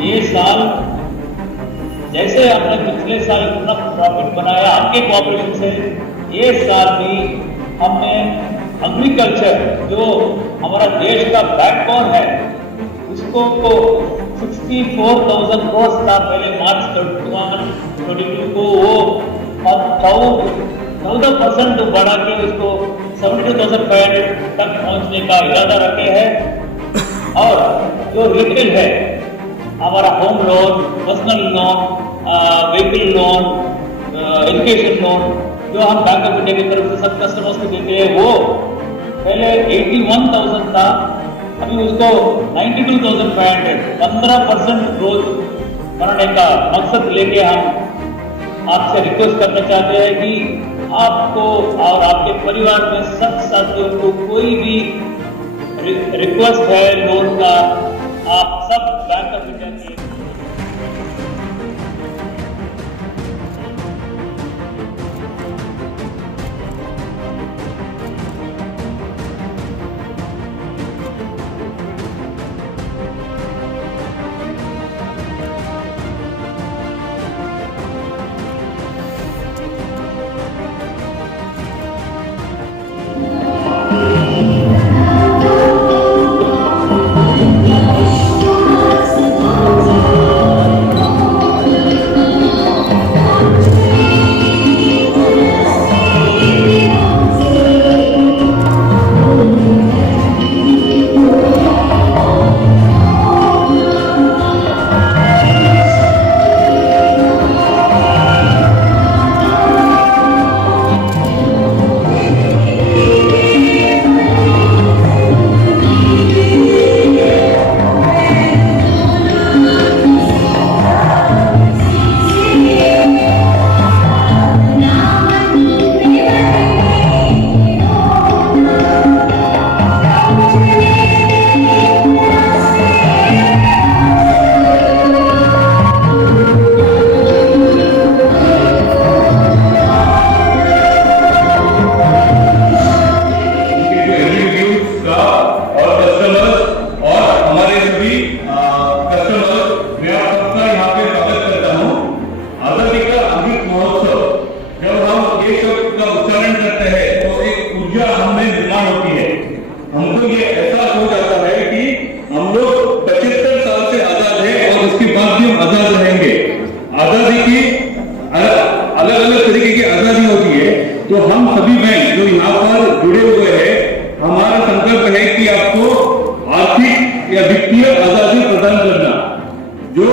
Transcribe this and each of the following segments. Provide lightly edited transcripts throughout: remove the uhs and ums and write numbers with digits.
ये साल जैसे हमने पिछले साल इतना प्रॉफिट बनाया आपके कोऑपरेशन से, ये साल भी हमने एग्रीकल्चर जो हमारा देश का बैकबोन है उसको 64,000 करोड़ था पहले मार्च 2022 को, वो और 14% बढ़ा के उसको 72,500 तक पहुंचने का इरादा रखे हैं। और जो रिटेल है हमारा home loan, personal loan, vehicle loan, education loan जो हम बैंक ऑफ इंडिया की तरफ से सब कस्टमर्स को देते हैं, वो पहले 81,000 था, अभी उसको 92,500 15% ग्रोथ बनाने का मकसद लेके हम आपसे रिक्वेस्ट करना चाहते हैं कि आपको और आपके परिवार में सब साथियों को कोई भी रिक्वेस्ट है लोन का, आप सब बैंक ऑफ इंडिया के हमको ये एहसास हो जाता है कि हम लोग 75 साल से आजाद हैं और उसके बाद भी हम आजाद रहेंगे। आजादी की अलग अलग तरीके की आजादी होती है, तो हम सभी बैंक जो यहाँ पर जुड़े हुए हैं, हमारा संकल्प है कि आपको आर्थिक या वित्तीय आजादी प्रदान करना। जो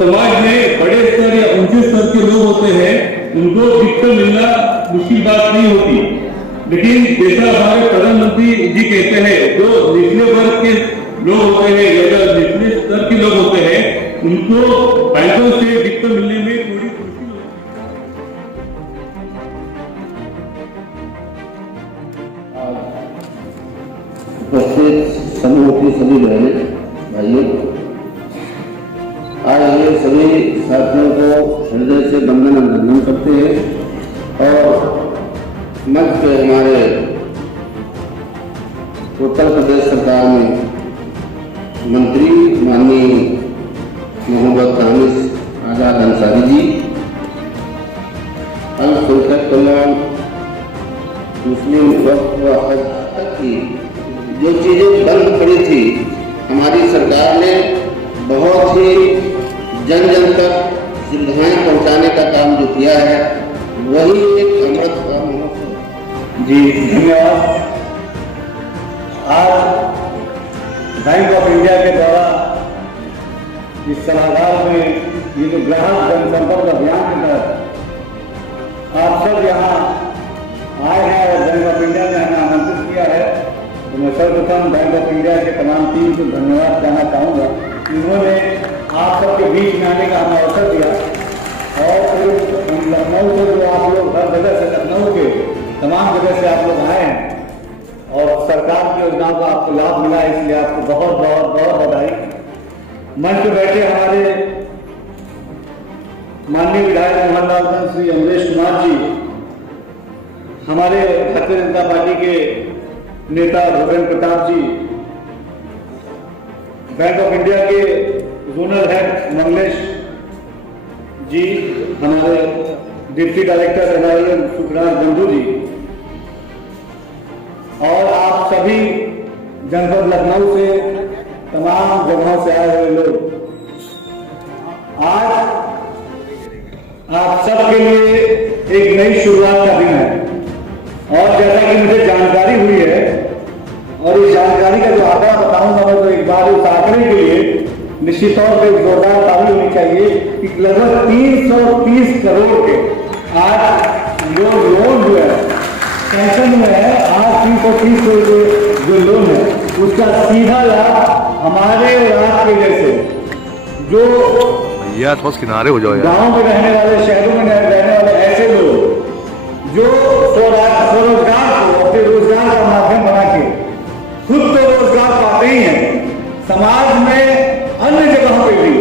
समाज में बड़े स्तर या ऊंचे स्तर के लोग होते हैं उनको वित्त मिलना मुश्किल बात नहीं होती, लेकिन जैसा हमारे प्रधानमंत्री जी कहते हैं, जो निचले वर्ग के लोग होते हैं या जो निचले स्तर के लोग होते हैं उनको बैंकों से वित्त मिलने में थोड़ी मुश्किल होती है। उपस्थित समूह की सभी बहनें भाइयों, आज ये सभी साथियों को हृदय से वंदन अभिनंदन करते हैं और मंच के हमारे उत्तर प्रदेश सरकार में मंत्री माननीय मोहम्मद हामिद आजाद अंसारी जी, अल्पसंख्यक कल्याण, मुस्लिम वक्फ व हज तक की जो चीजें बंद पड़ी थी, हमारी सरकार ने बहुत ही जन जन तक सुविधाएं पहुंचाने का काम जो किया है, वही एक अमृत का महोत्सव। जी धन्यवाद। आज बैंक ऑफ इंडिया के द्वारा इस सलाहकार में ये जो ग्राहक जनसंपर्क अभियान के तहत आप सब यहाँ आए हैं और बैंक ऑफ इंडिया ने हमें आमंत्रित किया है, तो मैं सर्वप्रथम बैंक ऑफ इंडिया के तमाम टीम को धन्यवाद देना चाहूँगा। इन्होंने आप सबके बीच में आने का हमें अवसर दिया और लखनऊ से जो आप लोग हर जगह से, लखनऊ के तमाम जगह से आप लोग आए हैं और सरकार की योजनाओं का आपको लाभ मिला, इसलिए आपको बहुत बहुत बहुत बधाई। मंच पर बैठे हमारे माननीय विधायक मोहनलाल श्री अमरेश कुमार जी, हमारे भारतीय जनता पार्टी के नेता भूपेंद्र प्रताप जी, बैंक ऑफ इंडिया के जोनल हेड मंगलेश जी, हमारे डिप्टी डायरेक्टर एनआईएम सुखराज बंधु जी और आप सभी जनपद लखनऊ से तमाम जगहों से आए हुए लोग, आज आप सबके लिए एक नई शुरुआत का दिन है और जैसा कि मुझे जानकारी हुई है और इस जानकारी का जो आंकड़ा बताऊंगा मैं, तो एक बार उस आंकड़े के लिए निश्चित तौर पर जोरदार ताली होनी चाहिए कि लगभग 330 करोड़ के आज जो लोन जो है सैंक्शन में है, आज 330 करोड़ जो लोन है उसका सीधा लाभ हमारे और आपके जैसे जो भैया थोड़ा किनारे हो जाओ यार, गाँव में रहने वाले, शहरों में रहने वाले ऐसे लोग जो स्वरोजगार को अपने रोजगार का माध्यम बना के खुद तो रोजगार पाते ही हैं, समाज में अन्य जगहों पे भी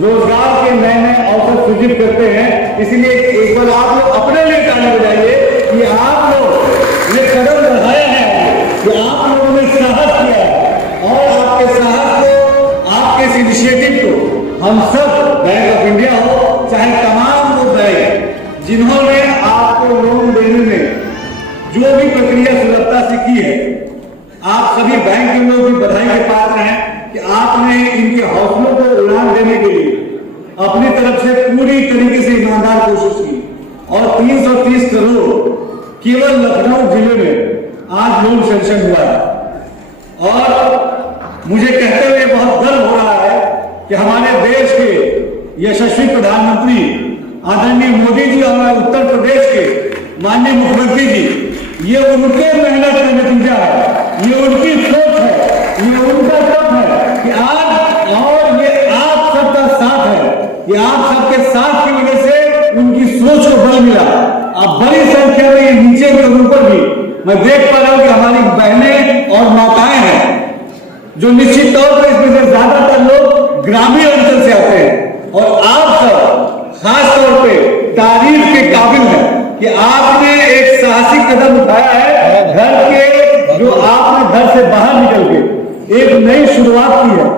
रोजगार के नए नए अवसर सृजित करते हैं। इसलिए एक बार आप लोग अपने लिए ताली बजाइए कि आप लोग ये कदम बढ़ाया है, कि आप लोगों ने साहस किया है और आपके साहस को, आपके इस इनिशिएटिव को हम सब, बैंक ऑफ इंडिया हो चाहे तमाम वो बैंक जिन्होंने आपको लोन देने में जो भी प्रक्रिया सुलभता से की है, आप सभी बैंक के लोग भी बधाई के पात्र हैं कि आपने इनके हौसलों को उड़ान देने के लिए अपनी तरफ से पूरी तरीके से ईमानदार कोशिश की और 330 करोड़ केवल लखनऊ जिले में आज लोन सैंक्शन हुआ है। और मुझे कहते हुए बहुत गर्व हो रहा है कि हमारे देश के यशस्वी प्रधानमंत्री आदरणीय मोदी जी और उत्तर प्रदेश के माननीय मुख्यमंत्री जी, ये उनके मेहनत का नतीजा है, ये उनकी सोच है, ये उनका तप है कि आज, और ये आप सबका साथ है, ये आप सबके साथ की वजह से उनकी सोच को बल मिला। अब बड़ी संख्या में ये नीचे के ऊपर भी मैं देख पा रहा हूं कि हमारी बहनें और माताएं हैं जो निश्चित तौर पर इसमें से ज्यादातर लोग ग्रामीण अंचल से आते हैं और आप सब खास तौर पे तारीफ के काबिल है कि आपने एक साहसिक कदम उठाया है, घर के जो आपने घर से बाहर निकल के एक नई शुरुआत की है।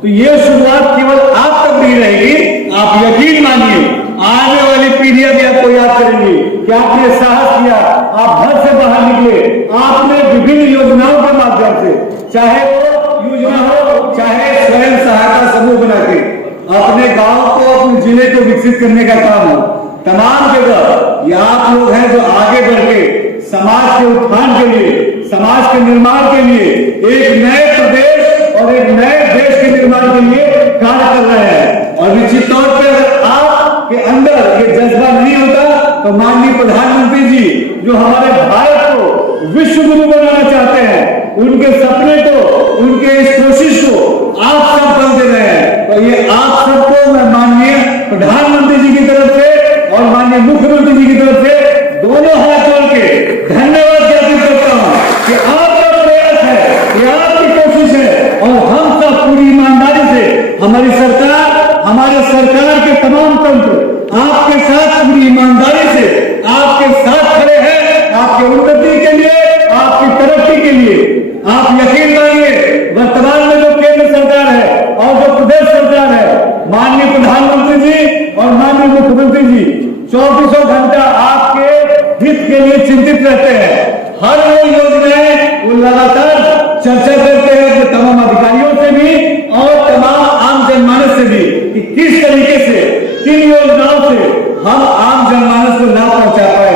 तो ये शुरुआत केवल आप तक नहीं रहेगी, आप यकीन मानिए आने वाली पीढ़ियां भी आपको याद करेंगी कि आपने साहस किया, आप घर से बाहर निकले, आपने विभिन्न योजनाओं के माध्यम से, चाहे वो योजना हो चाहे स्वयं सहायता समूह बना के अपने गांव को, अपने जिले को विकसित करने का काम हो, तमाम जगह ये आप लोग हैं जो आगे बढ़ के समाज के उत्थान के लिए, समाज के निर्माण के लिए, एक नए प्रदेश और एक नए देश के निर्माण के लिए कार्य कर रहे हैं। और निश्चित तौर पर अगर आपके अंदर ये जज्बा नहीं होता तो माननीय प्रधानमंत्री जी जो हमारे भारत को विश्व गुरु बनाना चाहते हैं, उनके सपने को, उनके इस कोशिश को आप सब बल दे रहे हैं। तो ये आप सबको मैं माननीय प्रधानमंत्री जी की तरफ से और माननीय मुख्यमंत्री जी की तरफ से दोनों हाथ जोड़ के धन्यवाद ज्ञापित करता हूं कि आपका प्रयास है, ये आपकी कोशिश है और हम सब पूरी ईमानदारी से, हमारी सरकार, हमारे सरकार के तमाम तंत्र आपके साथ पूरी ईमानदारी से आपके साथ खड़े हैं, आपकी उन्नति के लिए, आपकी तरक्की के लिए। आप यकीन मानिए वर्तमान में जो केंद्र सरकार है और जो प्रदेश सरकार है, माननीय प्रधानमंत्री जी और माननीय मुख्यमंत्री जी 24 घंटा आपके हित के लिए चिंतित रहते हैं। हर वो योजनाएं वो लगातार चर्चा करते हैं अपने तमाम अधिकारियों से भी और तमाम आम जनमानस से भी कि किस तरीके से, किन योजनाओं से हम आम जनमानस को लाभ पहुंचा पाए।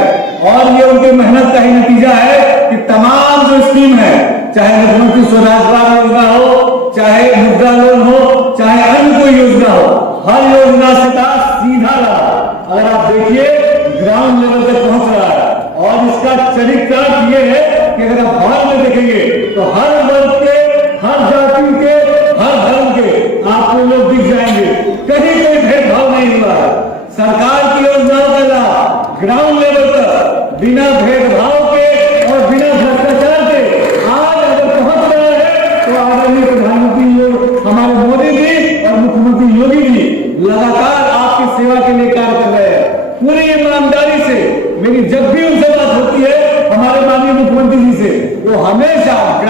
और ये उनकी मेहनत का ही नतीजा है कि तमाम जो स्कीम है, चाहे मुख्यमंत्री स्वरोजगार योजना हो, चाहे मुद्रा लोन हो, चाहे अन्य कोई योजना हो, हर योजना से सीधा लाभ अगर आप देखिए ग्राउंड लेवल तक पहुंच रहा है। और इसका चरित्रार्थ ये है कि अगर आप भारत में देखेंगे तो हर वर्ग के, हर जाति के, हर धर्म के आपको लोग दिख जाएंगे, कहीं कोई भेदभाव नहीं हुआ है। सरकार की योजनाओं का लाभ ग्राउंड लेवल पर बिना भेदभाव के और बिना भ्रष्टाचार के आज अगर पहुंच रहा है तो आदरणीय प्रधानमंत्री हमारे मोदी जी और मुख्यमंत्री योगी जी लगातार आपकी सेवा के लिए कार्य कर रहे हैं पूरी ईमानदारी से। मेरी जब भी उनसे बात होती है हमारे माननीय मुख्यमंत्री जी से, वो हमें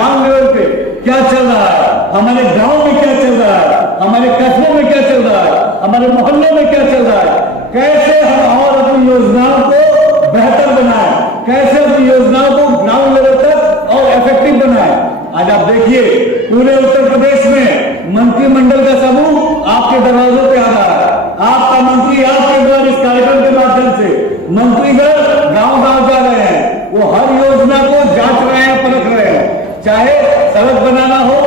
ग्राउंड लेवल पे क्या चल रहा है, हमारे गांव में क्या चल रहा है, हमारे कस्बों में क्या चल रहा है, हमारे मोहल्लों में क्या चल रहा है, कैसे हम और अपनी योजनाओं को बेहतर बनाएं, कैसे अपनी योजनाओं को ग्राउंड लेवल तक और इफेक्टिव बनाएं। आज आप देखिए पूरे उत्तर प्रदेश में मंत्रिमंडल का समूह आपके दरवाजों पे आ रहा है। आपका मंत्री आपके द्वारा इस कार्यक्रम के माध्यम से मंत्रीगण गांव-गांव जा रहे हैं, वो हर योजना को जांच रहे हैं, परख रहे हैं, चाहे सड़क बनाना हो,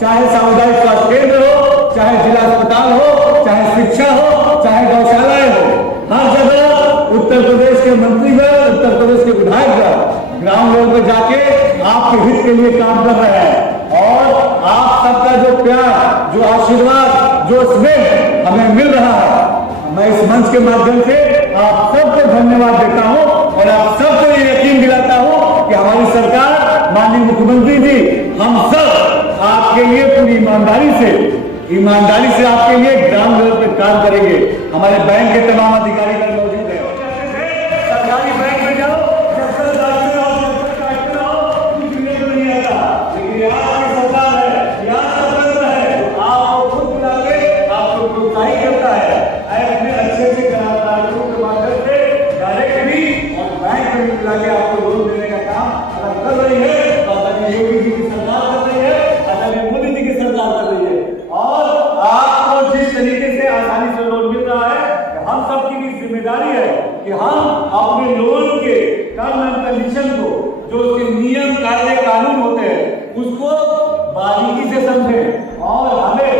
चाहे सामुदायिक स्वास्थ्य केंद्र हो, चाहे जिला अस्पताल हो, चाहे शिक्षा हो, चाहे गौशालाएं हो, हर जगह उत्तर प्रदेश के मंत्रीगण, उत्तर प्रदेश के विधायकगण ग्राउंड लेवल पर जाके आपके हित के लिए काम कर रहे हैं। और आप सबका जो प्यार, जो आशीर्वाद, जो स्नेह हमें मिल रहा है, मैं इस मंच के माध्यम से आप सबको धन्यवाद देता हूं और आप सबको ये यकीन दिलाता हूं कि हमारी सरकार, माननीय मुख्यमंत्री जी, हम सब आपके लिए पूरी ईमानदारी से आपके लिए ग्राउंड लेवल पर काम करेंगे। हमारे बैंक के तमाम अधिकारी मौजूद हैं। सरकारी बैंक में जाओ, आपको लोन देने का काम अगर कर रही है तो आदरणीय योगी जी की सरकार कर रही है, आदरणीय मोदी जी की सरकार कर रही है। और आपको जिस तरीके से आसानी से लोन मिल रहा है, हम सबकी भी जिम्मेदारी है कि हम अपने लोन के टर्म एंड कंडीशन को, जो उसके नियम, कायदे, कानून होते हैं, उसको बारीकी से समझें और हमें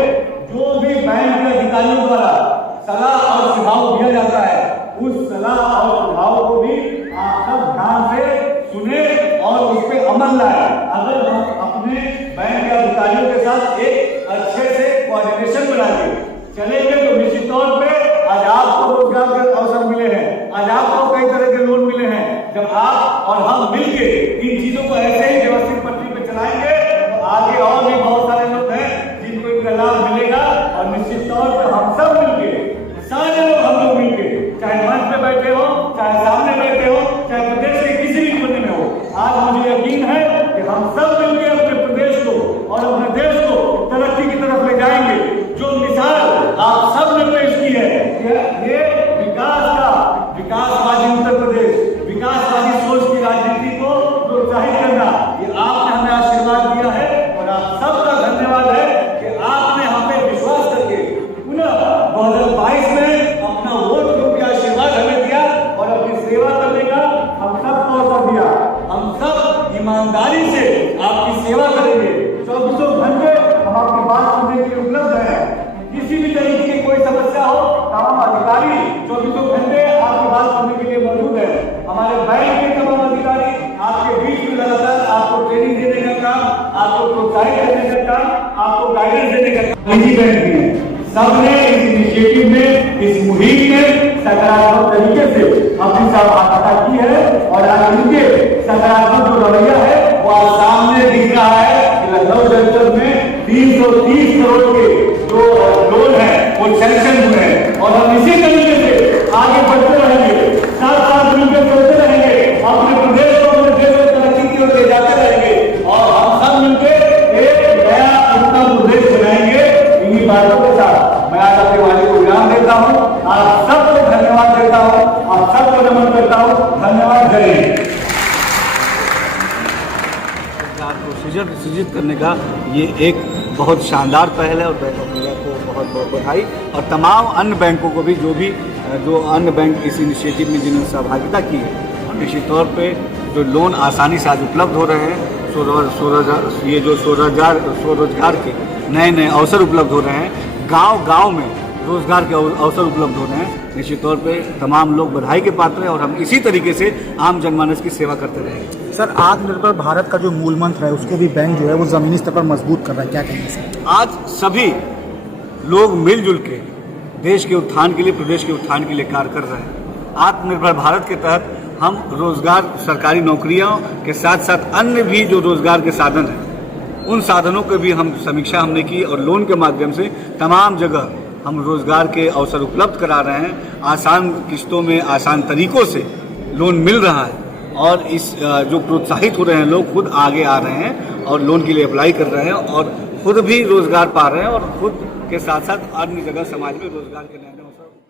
जो भी बैंक के अधिकारियों द्वारा सलाह और सुझाव दिया जाता है, उस सलाह और सुझाव को भी आप सब ध्यान से सुने और उस पर अमल लाए। अगर हम अपने बैंक के अधिकारियों के साथ एक अच्छे से कोऑर्डिनेशन बना के चलेंगे तो निश्चित तौर पे आज आपको रोजगार के अवसर मिले हैं, आज आपको कई तरह के लोन मिले हैं। जब आप और हम मिलके इन चीजों को ऐसे ही व्यवस्थित पटरी पे चलाएंगे तो आगे और भी बहुत सारे लोग हैं जिनको इनका लाभ मिलेगा। और निश्चित तौर पर हम सब मिलके, सारे लोग, हम लोग मिलके, चाहे मंच पे बैठे हो, चाहे सामने बैठे हो, चाहे प्रदेश के किसी भी कोने में हो, आज मुझे यकीन है कि हम सब मिलकर अपने प्रदेश को और अपने देश को तरक्की की तरफ ले जाएंगे। जो मिसाल आप सब ने पेश की है, ये विकासवादी उत्तर प्रदेश, विकासवादी सोच की राजनीति को प्रोत्साहित करना, ये आपने हमें आशीर्वाद दिया है और आप सबका धन्यवाद है कि आपने हमें विश्वास करके पुनः 2022 में अपना वोट रूपी आशीर्वाद हमें दिया और अपनी सेवा करने का हम सबको अवसर दिया। हम सब ईमानदारी से आपकी सेवा करेंगे। 24 घंटे हम आपकी बात सुनने के लिए उपलब्ध हैं। किसी भी तरीके की कोई समस्या हो, तमाम अधिकारी 24 घंटे आपकी बात सुनने के लिए मौजूद है। हमारे बैंक के तमाम अधिकारी आपके बीच में लगातार आपको ट्रेनिंग देने का काम, आपको प्रोत्साहित करने का काम, आपको गाइडेंस देने का काम निजी बैंक भी है। सबने इस इनिशिएटिव में, इस मुहिम में सकारात्मक तरीके से अपनी सहभागिता की है और आज इनके सकारात्मक जो रवैया है वो आज सामने दिख रहा है कि लखनऊ जनपद में 330 करोड़ के जो लोन है वो सैंक्शन हुए हैं और हम इसी तरीके से आगे बढ़ते रहेंगे, साथ मिलकर चलते रहेंगे, अपने प्रदेश को, अपने देश को तरक्की की ओर ले जाते रहेंगे और हम सब मिलकर एक नया उत्तर प्रदेश बनाएंगे। इन्हीं बातों के साथ मैं आज अपने वाले को विराम देता हूँ। आप सबको धन्यवाद देता हूँ, आप सबको नमन करता हूँ। धन्यवाद। जय हिंद। सृजित करने का ये एक बहुत शानदार पहल है और बैंक ऑफ इंडिया को बहुत बहुत बधाई और तमाम अन्य बैंकों को भी जो अन्य बैंक इस इनिशिएटिव में जिन्होंने सहभागिता की है। और निश्चित तौर पे जो लोन आसानी से आज उपलब्ध हो रहे हैं, ये जो स्वरोजगार के नए अवसर उपलब्ध हो रहे हैं, गांव में रोजगार के अवसर उपलब्ध हो रहे हैं, निश्चित तौर पे तमाम लोग बधाई के पात्र हैं और हम इसी तरीके से आम जनमानस की सेवा करते रहेंगे। सर, आत्मनिर्भर भारत का जो मूल मंत्र है उसको भी बैंक जो है वो जमीनी स्तर पर मजबूत कर रहा है, क्या कहेंगे सर? आज सभी लोग मिलजुल के देश के उत्थान के लिए, प्रदेश के उत्थान के लिए कार्य कर रहे हैं। आत्मनिर्भर भारत के तहत हम रोजगार, सरकारी नौकरियों के साथ साथ अन्य भी जो रोजगार के साधन हैं, उन साधनों की भी हम समीक्षा हमने की और लोन के माध्यम से तमाम जगह हम रोजगार के अवसर उपलब्ध करा रहे हैं। आसान किस्तों में, आसान तरीकों से लोन मिल रहा है और इस जो प्रोत्साहित हो रहे हैं लोग खुद आगे आ रहे हैं और लोन के लिए अप्लाई कर रहे हैं और खुद भी रोजगार पा रहे हैं और खुद के साथ साथ अन्य जगह समाज में रोजगार के नए अवसर